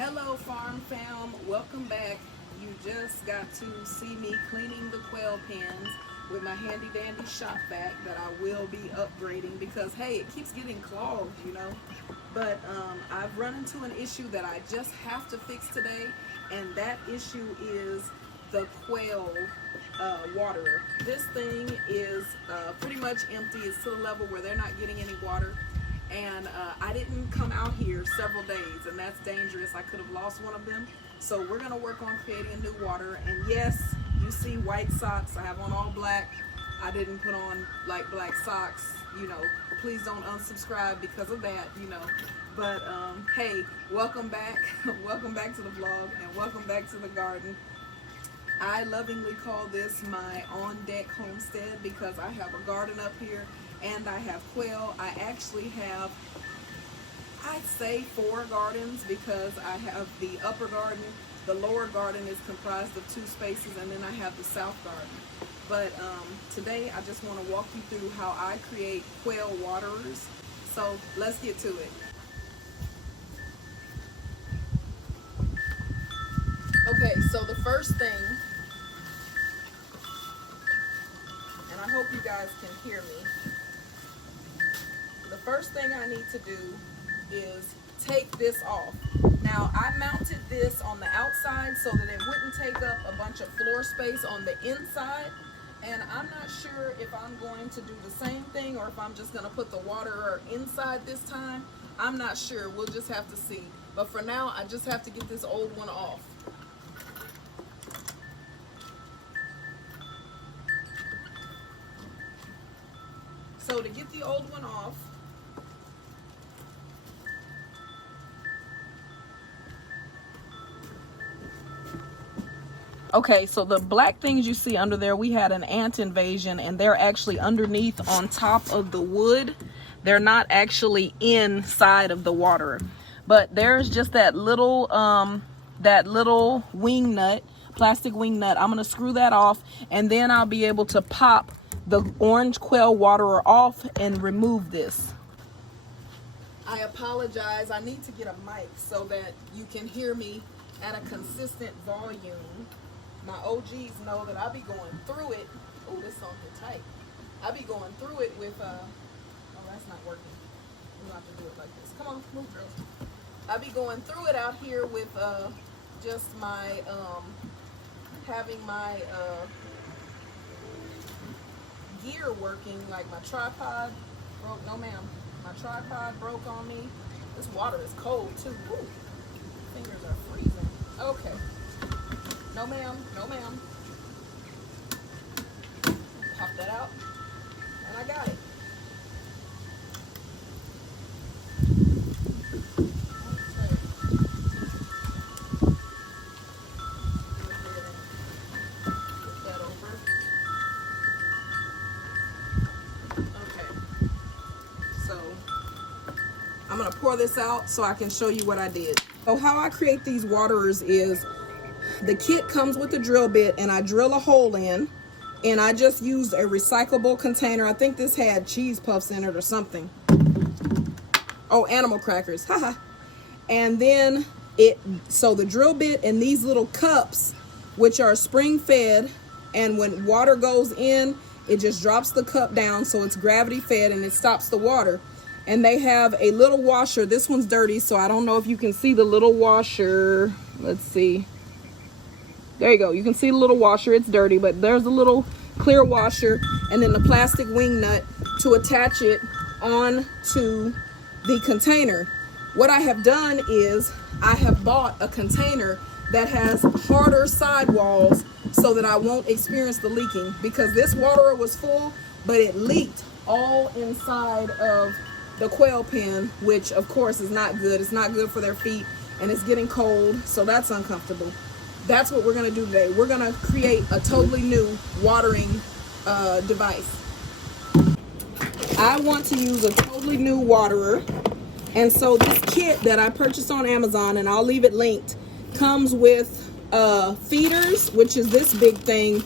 Hello farm fam, welcome back. You just got to see me cleaning the quail pens with my handy dandy shop vac that I will be upgrading because hey, it keeps getting clogged, you know. But I've run into an issue that I just have to fix today, and that issue is the quail waterer. This thing is pretty much empty. It's to the level where they're not getting any water. And I didn't come out here several days, and that's dangerous. I could have lost one of them. So we're going to work on creating a new water. And yes, you see white socks. I have on all black. I didn't put on like black socks, you know. Please don't unsubscribe because of that, you know. But hey, welcome back. Welcome back to the vlog, and welcome back to the garden. I lovingly call this my on-deck homestead because I have a garden up here and I have quail. I actually have, I'd say 4 gardens because I have the upper garden, the lower garden is comprised of 2 spaces, and then I have the south garden. But today I just want to walk you through how I create quail waterers. So let's get to it. Okay, so the first thing, and I hope you guys can hear me. The first thing I need to do is take this off. Now, I mounted this on the outside so that it wouldn't take up a bunch of floor space on the inside. And I'm not sure if I'm going to do the same thing or if I'm just going to put the waterer inside this time. I'm not sure. We'll just have to see. But for now, I just have to get this old one off. So to get the old one off, okay, so the black things you see under there, we had an ant invasion, and they're actually underneath on top of the wood. They're not actually inside of the water. But there's just that little wing nut, plastic wing nut. I'm gonna screw that off, and then I'll be able to pop the orange quail waterer off and remove this. I apologize. I need to get a mic so that you can hear me at a consistent volume. My OGs know that I'll be going through it. Oh, this song is tight. I'll be going through it with, oh, that's not working. We'll have to do it like this. Come on, move, girls. I'll be going through it out here with just my, having my gear working, like my tripod broke. No, ma'am. My tripod broke on me. This water is cold, too. Ooh, fingers are freezing. Okay. No, ma'am. No, ma'am. Pop that out. And I got it. Okay. Put that over. Okay. So, I'm going to pour this out so I can show you what I did. So how I create these waterers is the kit comes with a drill bit, and I drill a hole in, and I just used a recyclable container. I think this had cheese puffs in it or something. Oh, animal crackers. Haha. And then so the drill bit and these little cups, which are spring fed, and when water goes in, it just drops the cup down, so it's gravity fed and it stops the water. And they have a little washer. This one's dirty, so I don't know if you can see the little washer. Let's see. There you go. You can see the little washer. It's dirty, but there's a little clear washer, and then the plastic wing nut to attach it onto the container. What I have done is I have bought a container that has harder sidewalls so that I won't experience the leaking, because this waterer was full, but it leaked all inside of the quail pen, which of course is not good. It's not good for their feet, and it's getting cold, so that's uncomfortable. That's what we're going to do today. We're going to create a totally new watering device. I want to use a totally new waterer. And so this kit that I purchased on Amazon, and I'll leave it linked, comes with feeders, which is this big thing,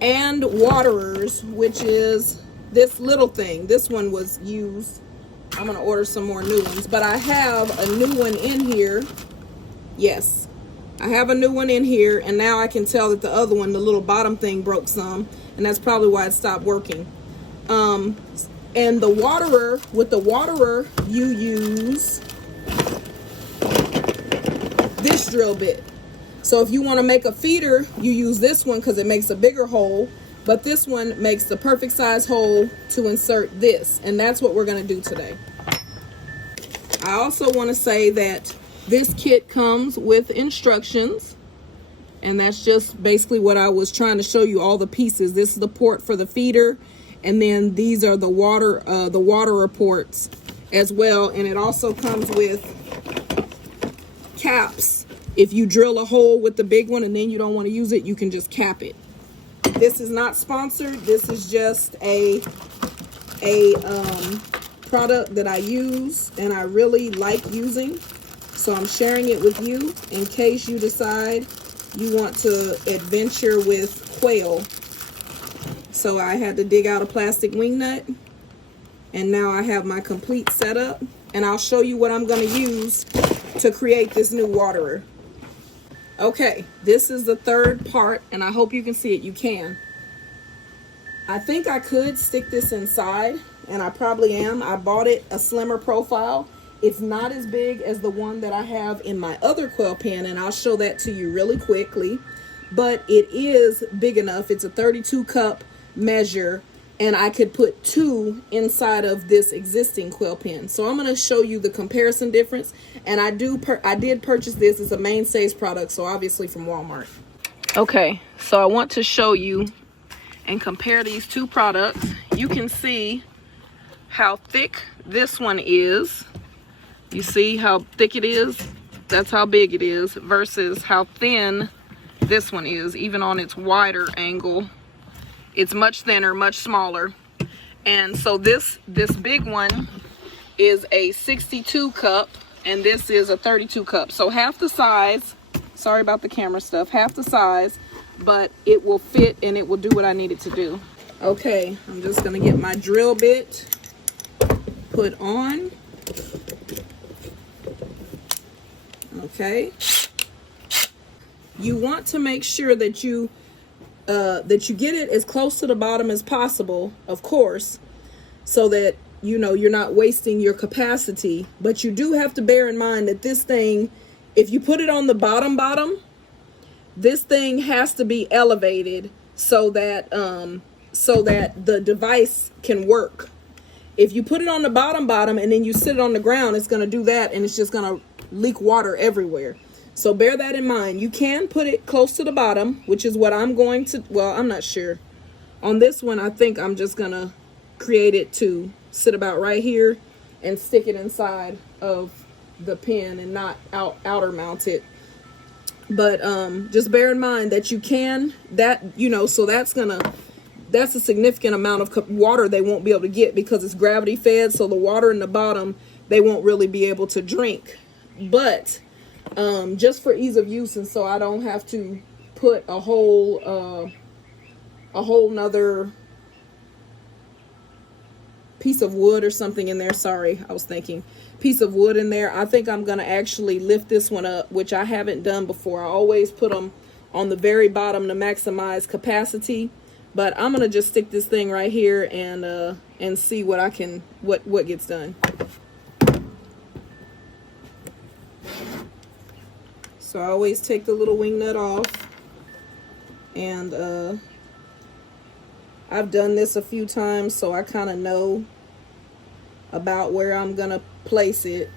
and waterers, which is this little thing. This one was used. I'm going to order some more new ones. But I have a new one in here Yes, I have a new one in here, and now I can tell that the other one, the little bottom thing, broke some, and that's probably why it stopped working. And the waterer, with the waterer, you use this drill bit. So if you want to make a feeder, you use this one because it makes a bigger hole, but this one makes the perfect size hole to insert this, and that's what we're going to do today. I also want to say that this kit comes with instructions, and that's just basically what I was trying to show you, all the pieces. This is the port for the feeder, and then these are the water ports as well, and it also comes with caps. If you drill a hole with the big one and then you don't want to use it, you can just cap it. This is not sponsored. This is just a product that I use and I really like using. So I'm sharing it with you in case you decide you want to adventure with quail. So I had to dig out a plastic wing nut, and now I have my complete setup, and I'll show you what I'm going to use to create this new waterer. Okay, this is the third part, and I hope you can see it. You can. I think I could stick this inside, and I probably am. I bought it a slimmer profile. It's not as big as the one that I have in my other quail pen, and I'll show that to you really quickly. But it is big enough. It's a 32 cup measure, and I could put 2 inside of this existing quill pen. So I'm going to show you the comparison difference, and I did purchase this as a Mainstays product, so obviously from Walmart. Okay, so I want to show you and compare these two products. You can see how thick this one is. You see how thick it is? That's how big it is versus how thin this one is. Even on its wider angle, it's much thinner, much smaller. And so this big one is a 62 cup and this is a 32 cup. So half the size, sorry about the camera stuff, half the size, but it will fit and it will do what I need it to do. Okay, I'm just gonna get my drill bit put on. Okay. You want to make sure that you get it as close to the bottom as possible, of course, so that you know you're not wasting your capacity. But you do have to bear in mind that this thing, if you put it on the bottom, this thing has to be elevated so that the device can work. If you put it on the bottom and then you sit it on the ground, it's going to do that, and it's just going to leak water everywhere. So bear that in mind. You can put it close to the bottom, which is what I'm going to, well, I'm not sure. On this one, I think I'm just going to create it to sit about right here and stick it inside of the pen and not outer mount it. But just bear in mind that you can, so that's a significant amount of water they won't be able to get because it's gravity fed. So the water in the bottom, they won't really be able to drink. But just for ease of use, and so I don't have to put a whole nother piece of wood or something in there. Sorry, I was thinking piece of wood in there. I think I'm gonna actually lift this one up, which I haven't done before. I always put them on the very bottom to maximize capacity, but I'm gonna just stick this thing right here and see what what gets done. So I always take the little wing nut off, and I've done this a few times, so I kind of know about where I'm gonna place it.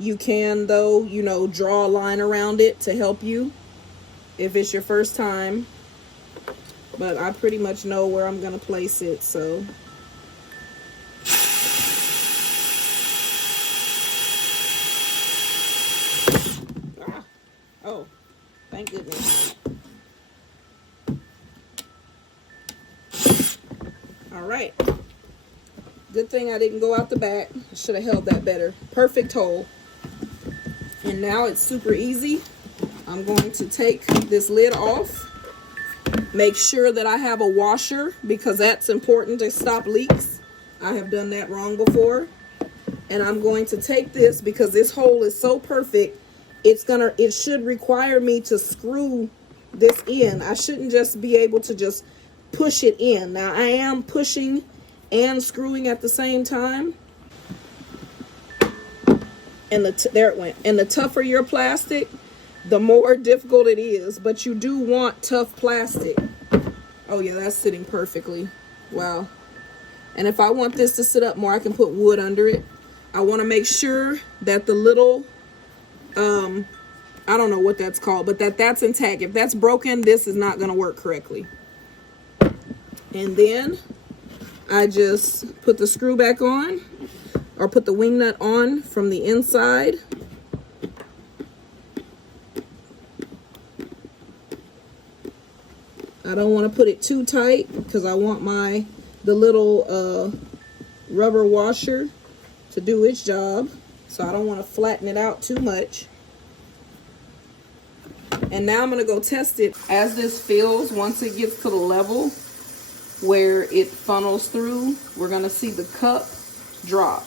You can, though, draw a line around it to help you if it's your first time, but I pretty much know where I'm gonna place it, so. Oh, thank goodness. All right. Good thing I didn't go out the back. I should have held that better. Perfect hole. And now it's super easy. I'm going to take this lid off. Make sure that I have a washer because that's important to stop leaks. I have done that wrong before. And I'm going to take this, because this hole is so perfect, it should require me to screw this in. I shouldn't just be able to just push it in. Now I am pushing and screwing at the same time. And there it went. And the tougher your plastic, the more difficult it is. But you do want tough plastic. Oh yeah, that's sitting perfectly. Wow. And if I want this to sit up more, I can put wood under it. I want to make sure that the little, I don't know what that's called, but that's intact. If that's broken, this is not going to work correctly. And then I just put the screw back on, or put the wing nut on from the inside. I don't want to put it too tight, because I want the little rubber washer to do its job. So I don't want to flatten it out too much. And now I'm going to go test it as this fills. Once it gets to the level where it funnels through, we're going to see the cup drop.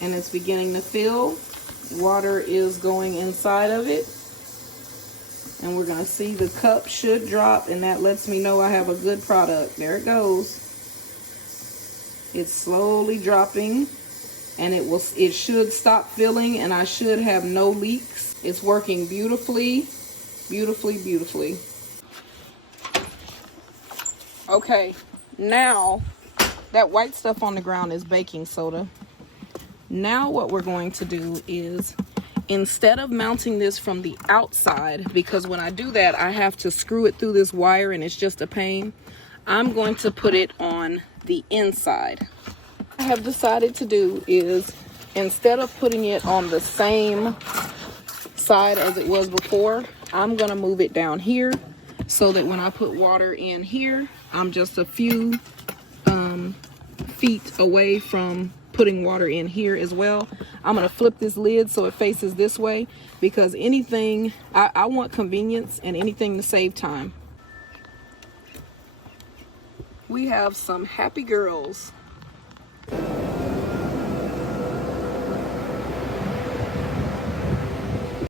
And it's beginning to fill. Water is going inside of it. And we're going to see the cup should drop, and that lets me know I have a good product. There it goes. It's slowly dropping, and it should stop filling, and I should have no leaks. It's working beautifully, beautifully, beautifully. Okay, now that white stuff on the ground is baking soda. Now what we're going to do is, instead of mounting this from the outside, because when I do that, I have to screw it through this wire and it's just a pain, I'm going to put it on the inside. What I have decided to do is, instead of putting it on the same side as it was before, I'm going to move it down here so that when I put water in here, I'm just a few feet away from putting water in here as well. I'm going to flip this lid so it faces this way, because anything, I want convenience and anything to save time. We have some happy girls.